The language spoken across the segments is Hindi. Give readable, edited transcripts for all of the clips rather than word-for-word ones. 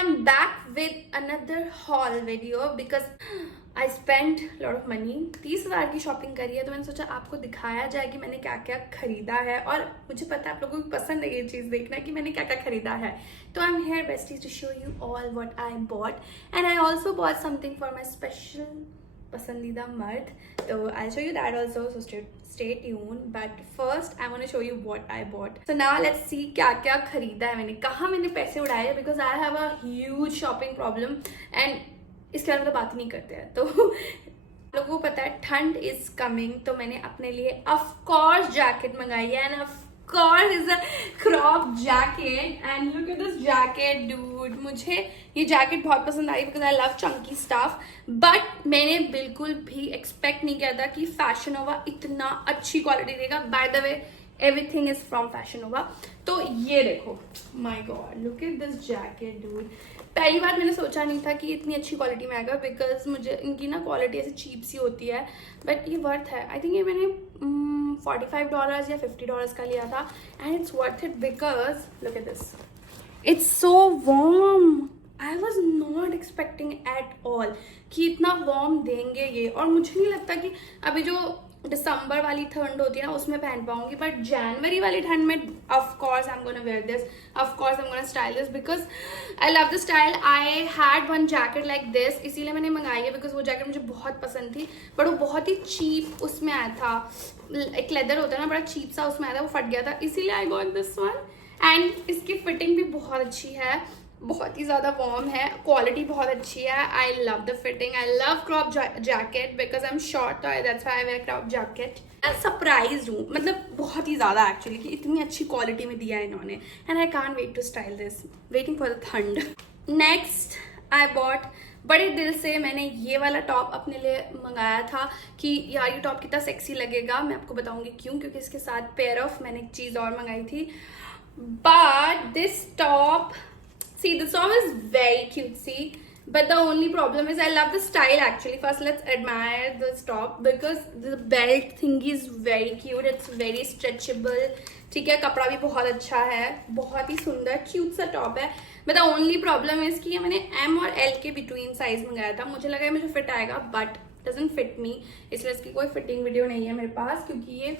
I'm back with another haul video because I spent a lot of money. 30,000 की शॉपिंग करी है, तो मैंने सोचा आपको दिखाया जाए कि मैंने क्या क्या खरीदा है, और मुझे पता है आप लोगों को पसंद है ये चीज़ देखना कि मैंने क्या क्या खरीदा है. तो I'm here besties to show you all what I bought, and I also bought something for my special पसंदीदा मर्द. तो I'll show you that also, so stay tuned. But first I want to show you what I bought. So now let's see क्या क्या खरीदा है मैंने, कहाँ मैंने पैसे उड़ाए हैं, because I have a huge shopping problem and इसके बारे में तो बात ही नहीं करते हैं. तो लोगों को पता है ठंड इज कमिंग, तो मैंने अपने लिए ऑफ कोर्स जैकेट मंगाई है, end of course is a crop jacket and look at this jacket dude. मुझे ये जैकेट बहुत पसंद आई because I love chunky stuff, but मैंने बिल्कुल भी एक्सपेक्ट नहीं किया था कि फैशन नोवा इतना अच्छी क्वालिटी देगा. By the way everything is from Fashion Nova. तो ये देखो, my God look at this jacket dude. पहली बार मैंने सोचा नहीं था कि इतनी अच्छी क्वालिटी में आएगा, बिकॉज मुझे इनकी ना क्वालिटी ऐसे चीप सी होती है, बट ये वर्थ है. आई थिंक ये मैंने $45 या $50 का लिया था, and it's worth it because look at this, it's so warm. I was not expecting at all कि इतना वार्म देंगे ये, और मुझे नहीं लगता कि अभी जो दिसंबर वाली ठंड होती है ना उसमें पहन पाऊंगी, बट जनवरी वाली ठंड में of course I'm gonna wear this, of course I'm gonna style this because I love the style. I had one jacket like this, इसीलिए मैंने मंगाई है बिकॉज वो जैकेट मुझे बहुत पसंद थी, बट वो बहुत ही चीप उसमें आया था. एक लेदर होता है ना, बड़ा चीप सा उसमें आया था, वो फट गया था, इसीलिए I got this one. And इसकी फिटिंग भी बहुत अच्छी है, बहुत ही ज़्यादा वार्म है, क्वालिटी बहुत अच्छी है. I love the fitting, I love crop jacket because I'm short, that's why I wear crop jacket. मैं सरप्राइज हूँ, मतलब बहुत ही ज़्यादा एक्चुअली, कि इतनी अच्छी क्वालिटी में दिया है इन्होंने, and I can't wait to style this, waiting for the ठंड. नेक्स्ट आई बॉट, बड़े दिल से मैंने ये वाला टॉप अपने लिए मंगाया था कि यार ये टॉप कितना सेक्सी लगेगा. मैं आपको बताऊंगी क्यों, क्योंकि इसके साथ पेयर ऑफ मैंने एक चीज़ और मंगाई थी. But this top, see, this top is very cutesy, but the only problem is I love the style actually. First, let's admire this top because the belt thingy is very cute. It's very stretchable. ठीक है, कपड़ा भी बहुत अच्छा है, बहुत ही सुंदर क्यूट सा टॉप है. but the only problem is कि ये मैंने M और L के बिटवीन साइज मंगाया था. मुझे लगा मुझे फिट आएगा, बट doesn't fit me, इसलिए इसकी कोई फिटिंग वीडियो नहीं है मेरे पास, क्योंकि ये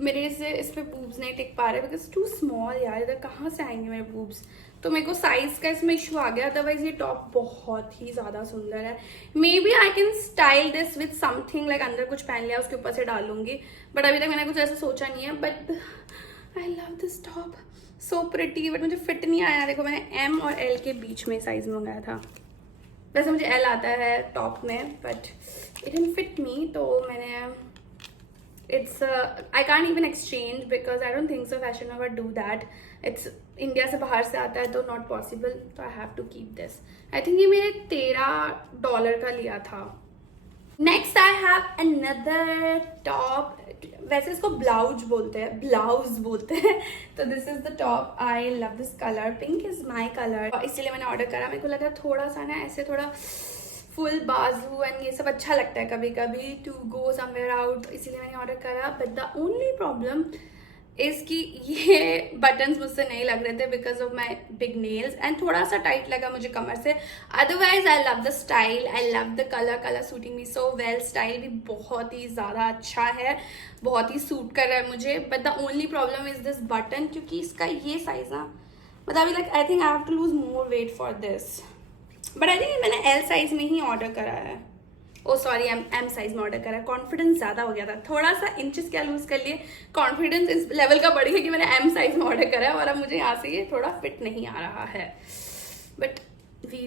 मेरे से इस पे बूब्स नहीं टिक पा रहे बिकॉज टू स्मॉल. यार इधर कहाँ से आएंगे मेरे बूब्स, तो मेरे को साइज का इसमें इशू आ गया. अदरवाइज ये टॉप बहुत ही ज़्यादा सुंदर है. Maybe I can style this with something like, अंदर कुछ पहन लिया उसके ऊपर से डाल लूंगी, बट अभी तक मैंने कुछ ऐसा सोचा नहीं है. But I love this top, so pretty, but मुझे फिट नहीं आया. देखो मैंने M और L के बीच में साइज मंगाया था. वैसे मुझे L आता है टॉप में, but it didn't fit me, तो मैंने it's I can't even exchange because I don't think so Fashion Nova do that. It's India से बाहर से आता है तो not possible, तो I have to keep this. I think ये मेरे $13 का लिया था. Next I have another top. वैसे इसको ब्लाउज बोलते हैं, ब्लाउज बोलते हैं. तो this is the top. I love this colour, pink is my colour, इसीलिए मैंने ऑर्डर करा. मेरे को लगा थोड़ा सा ना ऐसे थोड़ा फुल बाजू एंड ये सब अच्छा लगता है कभी कभी टू गो समवेयर आउट, इसीलिए मैंने ऑर्डर करा. But the only problem is कि ये बटन्स मुझसे नहीं लग रहे थे because of my big nails, and थोड़ा सा टाइट लगा मुझे कमर से. Otherwise I love the style, I love the colour suiting me so well. Style भी बहुत ही ज़्यादा अच्छा है, बहुत ही सूट कर रहा है मुझे. But the only problem is this button, क्योंकि इसका ये साइज ना, मतलब अभी like I think I have to lose more weight for this. But I think मैंने L साइज में ही ऑर्डर करा है. ओ सॉरी, M साइज में ऑर्डर करा है. कॉन्फिडेंस ज़्यादा हो गया था, थोड़ा सा इंचेस क्या लूज कर लिए. कॉन्फिडेंस इस लेवल का बढ़ गया कि मैंने M साइज में ऑर्डर करा है, और अब मुझे यहाँ से ये थोड़ा फिट नहीं आ रहा है. But we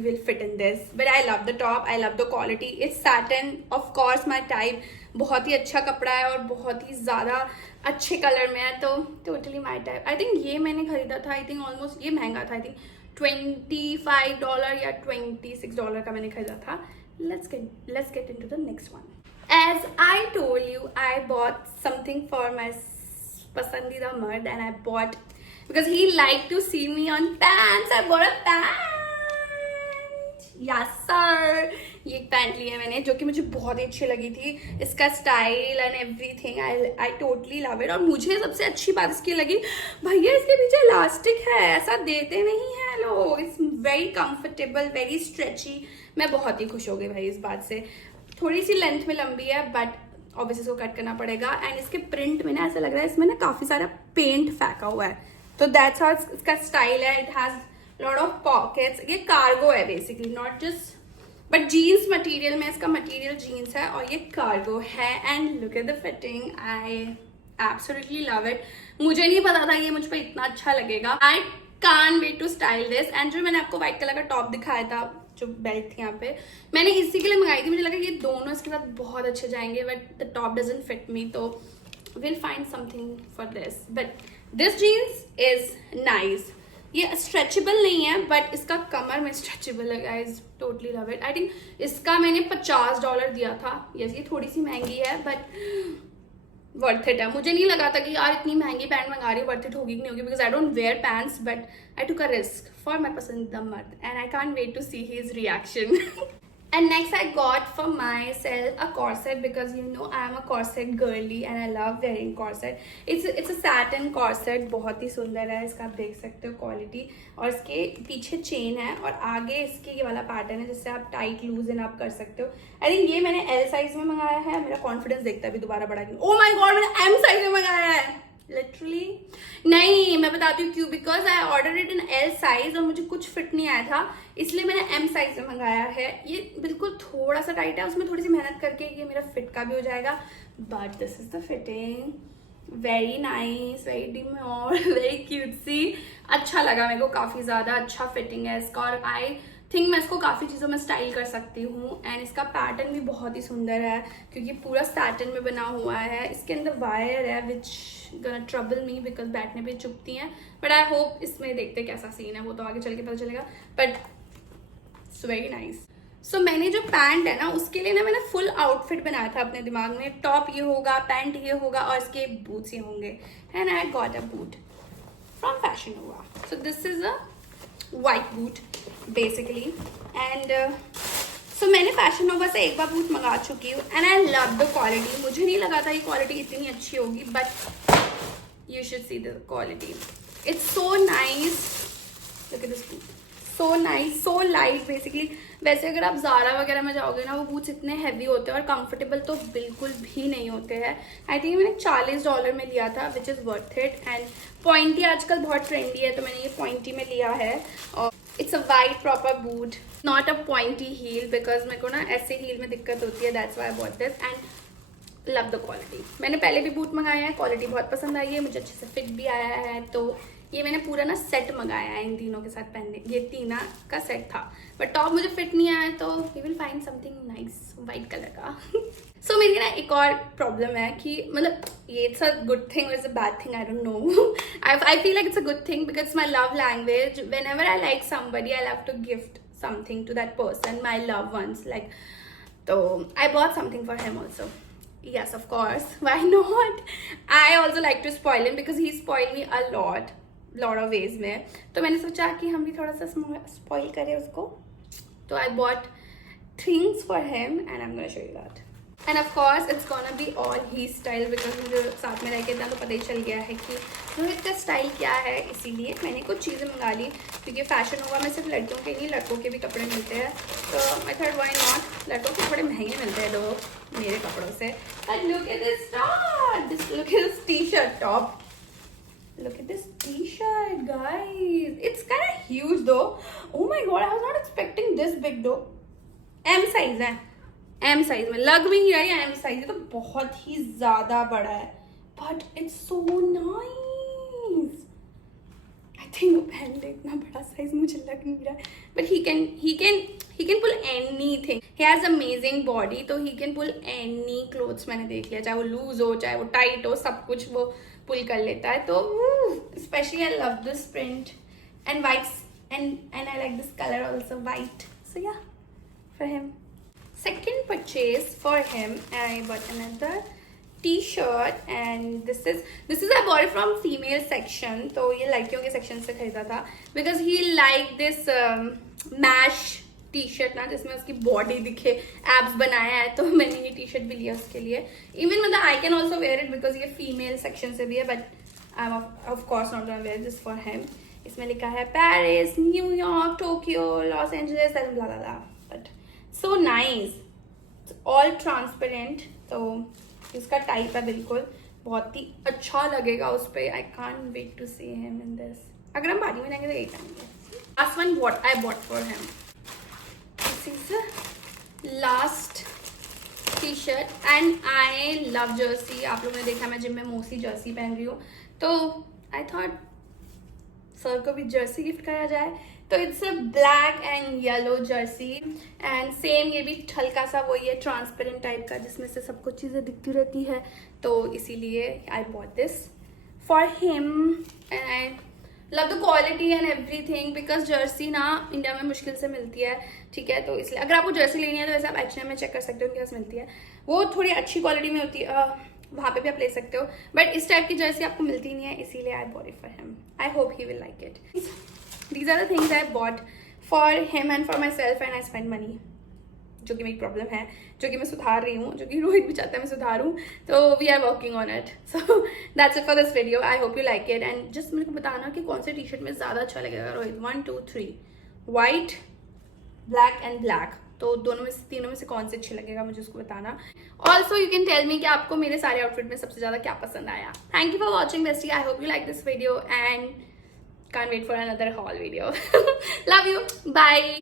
will fit in this. But I love the top, I love the quality. It's satin, of course my type. बहुत ही अच्छा कपड़ा है और बहुत ही ज़्यादा अच्छे कलर में है, तो totally my type. I think ये मैंने खरीदा था, आई थिंक ऑलमोस्ट, ये महंगा था, आई थिंक $25 या $26 का मैंने खरीदा था. Let's get into the next one. As I told you, I bought something for my pasandida mard, and I bought because he liked to see me on pants. I bought a pant. Yes sir, ये एक पैंट ली है मैंने जो कि मुझे बहुत ही अच्छी लगी थी। इसका style and everything I totally love it. और मुझे सबसे अच्छी बात इसकी लगी, भैया इसके पीछे इलास्टिक है, ऐसा देते नहीं है लोग। It's very comfortable, very stretchy. मैं बहुत ही खुश हो गई भाई इस बात से। थोड़ी सी लेंथ में लंबी है बट ऑब्वियसली इसको कट करना पड़ेगा। एंड इसके प्रिंट में ना ऐसा लग रहा है इसमें ना काफी सारा पेंट फेंका हुआ है, तो दैट्स हाउ इसका स्टाइल है। It has lot of pockets. ये कार्गो है basically, not just but jeans material में, इसका मटेरियल जीन्स है और ये कार्गो है। And look at the fitting, I absolutely love it. मुझे नहीं पता था ये मुझ पर इतना अच्छा लगेगा। I can't wait to style this. And जो मैंने आपको व्हाइट कलर का टॉप दिखाया था, जो बेल्ट थी यहाँ पे, मैंने इसी के लिए मंगाई थी। मुझे लगा ये दोनों इसके साथ बहुत अच्छे जाएंगे but the top doesn't fit me, तो will find something for this. But this jeans is nice. ये स्ट्रेचेबल नहीं है बट इसका कमर में स्ट्रेचेबल है guys, totally love it. I think इसका मैंने $50 दिया था। यस, ये थोड़ी सी महंगी है बट वर्थ इट है। मुझे नहीं लगा था कि यार इतनी महंगी पैंट मंगा रही, वर्थ इट होगी कि नहीं होगी, because I don't wear pants but I took a risk for my पसंदीदा मर्द and I can't wait to see his reaction. And next I got for myself a corset because you know I am a corset girly and I love wearing corset. It's a satin corset, बहुत ही सुंदर है। इसका आप देख सकते हो क्वालिटी, और इसके पीछे चेन है और आगे इसके ये वाला पैटर्न है जिससे आप टाइट लूज इन आप कर सकते हो। आई थिंक ये मैंने L साइज में मंगाया है। मेरा कॉन्फिडेंस देखता है अभी दोबारा बढ़ा के। ओ माय गॉड, मैंने M साइज में मंगाया है लिटरली। नहीं, मैं बताती हूँ क्यों, because I order it in L size और मुझे कुछ फिट नहीं आया था, इसलिए मैंने M साइज में मंगाया है। ये बिल्कुल थोड़ा सा टाइट है, उसमें थोड़ी सी मेहनत करके ये मेरा फिट का भी हो जाएगा, but this is the fitting, very nice, very demure, very cutesy. अच्छा लगा मेरे को, काफी ज्यादा अच्छा फिटिंग है इसका और आई थिंक मैं इसको काफ़ी चीज़ों में स्टाइल कर सकती हूँ। एंड इसका पैटर्न भी बहुत ही सुंदर है क्योंकि पूरा सैटिन में बना हुआ है। इसके अंदर वायर है विच गना ट्रबल मी बिकॉज बैठने पे चुभती हैं, बट आई होप इसमें देखते कैसा सीन है, वो तो आगे चल के पता चलेगा, बट इट्स वेरी नाइस। सो मैंने जो पैंट है ना उसके लिए ना मैंने फुल आउटफिट बनाया था अपने दिमाग में। टॉप ये होगा, पैंट ये होगा और इसके बूट्स ये होंगे। And I got a boot from Fashion Nova. So this is a white boot basically and so मैंने फैशन नोवा से एक बार बूट मंगा चुकी हूँ and I love the quality. मुझे नहीं लगा था ये क्वालिटी इतनी अच्छी होगी but you should see the quality, it's so nice. Look at this boot, so nice, so light basically. वैसे अगर आप ज़ारा वगैरह में जाओगे ना वो बूट्स इतने हैवी होते हैं और कंफर्टेबल तो बिल्कुल भी नहीं होते हैं। आई थिंक मैंने $40 में लिया था which is worth it. And pointy आजकल बहुत ट्रेंडी है तो मैंने ये पॉइंटी में लिया है और it's a white proper boot, not a pointy heel because मेरे को ना ऐसे हील में दिक्कत होती है, that's why I bought this and love the quality. मैंने पहले भी बूट मंगाया है, क्वालिटी बहुत पसंद आई है, मुझे अच्छे से फिट भी आया है। तो ये मैंने पूरा ना सेट मंगाया है इन तीनों के साथ पहनने, ये तीना का सेट था बट टॉप मुझे फिट नहीं आया तो you will find something nice white colour का। सो मेरी ना एक और प्रॉब्लम है कि मतलब ये it's a good thing it's a bad thing, I don't know. I feel like it's a good thing because my love language, whenever I like somebody I love to gift something to that person, my love once like. तो I bought something for him also. Yes, of course. Why not? I also like to spoil him because he spoiled me a lot of ways में। तो मैंने सोचा कि हम भी थोड़ा सा spoil करें उसको, तो I bought things for him and I'm gonna show you that. And of course it's gonna be all his style because मुझे साथ में रह के इतना तो पता ही चल गया है कि रोहित का स्टाइल क्या है, इसीलिए मैंने कुछ चीज़ें मंगा ली क्योंकि फैशन हुआ में सिर्फ लड़कियों के नहीं लड़कों के भी कपड़े मिलते हैं। तो आई थॉट व्हाई नॉट, लड़कों के थोड़े महंगे मिलते हैं लोग मेरे कपड़ों से। But look at this top, look at this t-shirt top, look at this t-shirt guys, it's kind of huge though. Oh my god, I was not expecting this big though. M size है, M size में लग भी नहीं रहा है M size, ये तो बहुत ही ज्यादा बड़ा है but it's so nice. I think वो पहन ले, इतना बड़ा साइज मुझे लग नहीं रहा है but he can pull anything. He has amazing body तो he can pull any clothes। मैंने देख लिया, चाहे वो लूज हो चाहे वो टाइट हो, सब कुछ वो पुल कर लेता है। तो specially I love this print and whites and I like this colour also white, so yeah for him. Second purchase for him I bought another t-shirt and this is I bought from female section. तो ये लड़कियों के सेक्शन से खरीदा था because he like this mesh t-shirt ना जिसमें उसकी बॉडी दिखे, एब्स बनाया है, तो मैंने ये टी शर्ट भी लिया उसके लिए. इवन मतलब I can also wear it because ये फीमेल सेक्शन से भी है, but I'm of course not gonna wear this for him. इसमें लिखा है Paris, New York, Tokyo, Los Angeles and blah blah blah. But so nice, all transparent. तो इसका टाइप है बिल्कुल, बहुत ही अच्छा लगेगा उस पर. I can't wait to see him in this. अगर हम पार्टी में जाएंगे तो यही पहनेंगे. Last one what I bought for him, this is last t-shirt and I love jersey. आप लोगों ने देखा मैं जिम में मोस्टली जर्सी पहन रही हूँ, तो आई थॉट सर को भी जर्सी गिफ्ट करा जाए. तो it's a black and yellow Jersey and same ये भी हल्का सा वही है ट्रांसपेरेंट टाइप का जिसमें से सब कुछ चीज़ें दिखती रहती है. तो इसीलिए आई bought this for him and I love the quality and everything because Jersey ना इंडिया में मुश्किल से मिलती है. ठीक है, तो इसलिए अगर आपको जर्सी लेनी है तो वैसे आप H&M में चेक कर सकते हो उनके पास मिलती है. वो थोड़ी अच्छी क्वालिटी में होती है, वहाँ पे भी आप ले सकते हो, बट इस टाइप की जर्सी आपको मिलती नहीं है, इसीलिए I bought it for him. I hope he will like it. These are the things I bought for him and for myself and I spend money, जो कि मेरी प्रॉब्लम है, जो कि मैं सुधार रही हूँ, जो कि रोहित भी चाहता है मैं सुधारूँ. तो we are working on it. So that's it for this video. I hope you like it and just मेरे को बताना कि कौन से टी शर्ट में ज़्यादा अच्छा लगेगा. Rohit 1 2 3 white, black and black, तो दोनों में से तीनों में से कौन से अच्छे लगेगा मुझे उसको बताना. Also you can tell me कि आपको मेरे सारे आउटफिट में सबसे ज़्यादा क्या पसंद आया. Thank you for watching bestie. I hope you like this video and can't wait for another haul video. Love you. Bye.